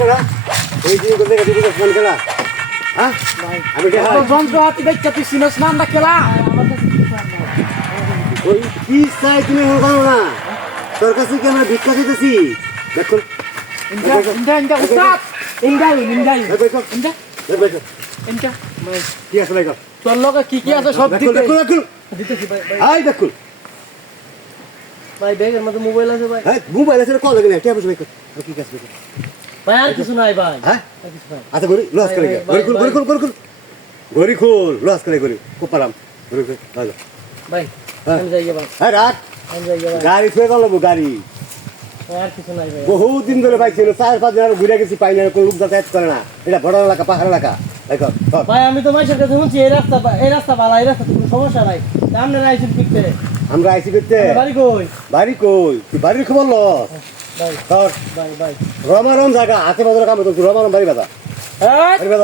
কেনা এই দিন করতে গেছি ফোন কেনা হ্যাঁ আমি যন্ত্র হাতি দেখতে তুই সিনস নামটা খেলা ওই কি চাই তুমি করো না তোর কাছে কি আমরা ভিক্ষা দিতেছি দেখুন কি আছে দেখো তোর লগে কি আছে সব দিতেছি ভাই দেখুন ভাই ব্যাগের মধ্যে মোবাইল আছে ভাই হ্যাঁ মোবাইল আছে কল লাগে না কে বসে কি কাজ করবে ভাই আর কিছু নাই ভাই হ্যাঁ আর কিছু নাই আচ্ছা গরি লস করে গরি খুল লস করে গরি খুব পারাম গরি খুল ভাই আমি যাই ভাই হ্যাঁ রাখ আমি যাই ভাই গাড়ি ফের গেল গাড়ি আর কিছু নাই ভাই বহুত দিন ধরে বাইক ছিল 4-5 দিন ঘুরে গেছি পাই না কোনো লোক যাতায়াত করে না এটা বড় এলাকা পাহাড় এলাকা দেখো ভাই আমি তো মাইশের কাছে শুনছি এই রাস্তা ভালো এই রাস্তা কোনো সমস্যা নাই সামনে রাইছেন করতে আমরা আইসি করতে বাড়ি কই তুই বাড়ির খবর লস ভাই তোর ভাই রমারম জায়গা হাতে বাজার কাম করছিস রমারম বাড়ি বাজা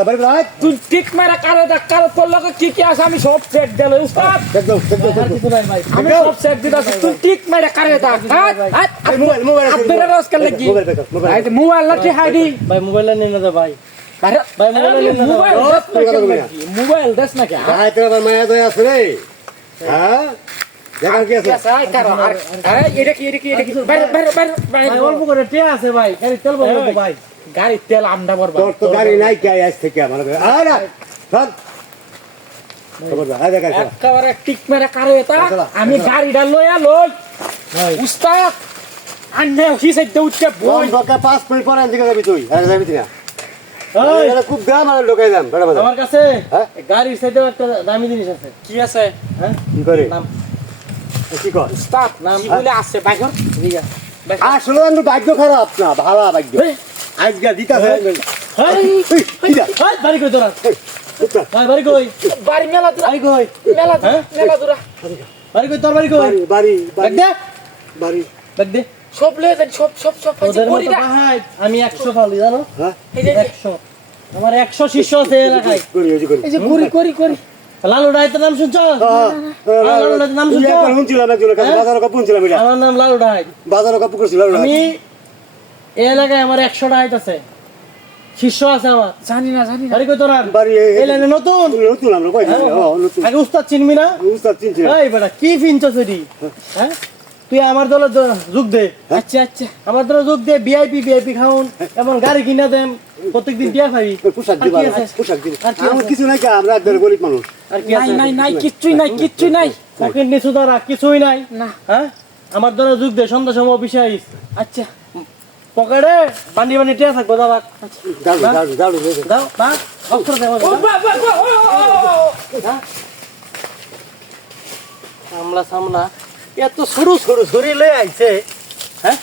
বাড়ি বাজা তুই ঠিক মারা কারো তোর লগে কি আছে আমি সব চেক দিল উস্তাদ একদম আর কিছু নাই ভাই আমি সব চেক দিতাছি তুই ঠিক মারা কারে দা মোবাইল আপনারা রস করলে কি ভাই মোবাইল লাঠি হাইডি ভাই মোবাইল নিয়ে না ভাই ভাই মোবাইল দেশ না কি ভাই তোর মায়া দয়া আছে রে হ্যাঁ দেখা কি আছে আরে এটা কি ভাই অল্প করে তে আছে ভাই গাড়ি তেল বলবো ভাই গাড়ি তেল আমদা বরবা তোর তো গাড়ি নাই কি আজ থেকে আমার আরে চল খবর দা আরে গাড়ি একেবারে টিক মেরে কারে এটা আমি গাড়িটা লইয়া উস্তাদ আন্নে হিসে দেউতে বই বকা 5 মিনিট পরে দিকে যাবি তুই আরে যাবি না এই এটা খুব দাম আর ঢোকাই দাম বড় বড় আমার কাছে গাড়ির সাইডে একটা দামি জিনিস আছে কি আছে হ্যাঁ কি করে নাম কি কর উস্তাদ নাম কি বলে আছে বাইকর দিগা আসলে আমি ভাগ্য খারাপ না ভালো ভাগ্য আজকে দিতা হয় হাই বাড়ি কই তোরা ভাই বাড়ি কই বাড়ি মেলা দূর বাড়ি কই মেলা দূর বাড়ি কই তোর বাড়ি কই বাড়ি বাগ দে বাড়ি দে সব লে দেন সব ওদের মতো ভাই আমি 100 ফালি জানো হ্যাঁ এই যে 100 আমার 100 শিষ্য আছে এলাকায় এই যে করি লালু রায়তের নাম শুনছো লালু রায়তের নাম শুনছো শুনছিলাম একজনের কাছে বাজার কাপ শুনছিলাম এটা আমার নাম লালু রায় বাজার কাপ করছিলাম আমি এই এলাকায় আমার 100 রাইত আছে শিষ্য আছে আমার জানি না বাড়ি কই তোরা বাড়ি এই লাইনে নতুন আমরা কই নতুন আগে উস্তাদ চিনবি না উস্তাদ চিনছি এই বেটা কি ফিনছস এডি হ্যাঁ তুই আমার দলে যোগ দে আচ্ছা আমার দলে যোগ দে ভিআইপি খাওন এমন গাড়ি কিনা দেম প্রত্যেকদিন বিয়া খাবি পোশাক দিবা আমার কিছু নাই আমরা একদম গরিব মানুষ আর কি আছে নাই কিচ্ছুই নাই পকেট নিছু ধরা কিছুই নাই না হ্যাঁ আমার দলে যোগ দে সন্ধ্যা সময় অফিসে আইস আচ্ছা পকেটে বান্ডি টিয়া থাকবো দাও দাও বাক অক্ষর দেব সামলা এত সরু সরি লয়ে আইছে হ্যাঁ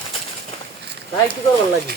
তাই কি করবার লাগি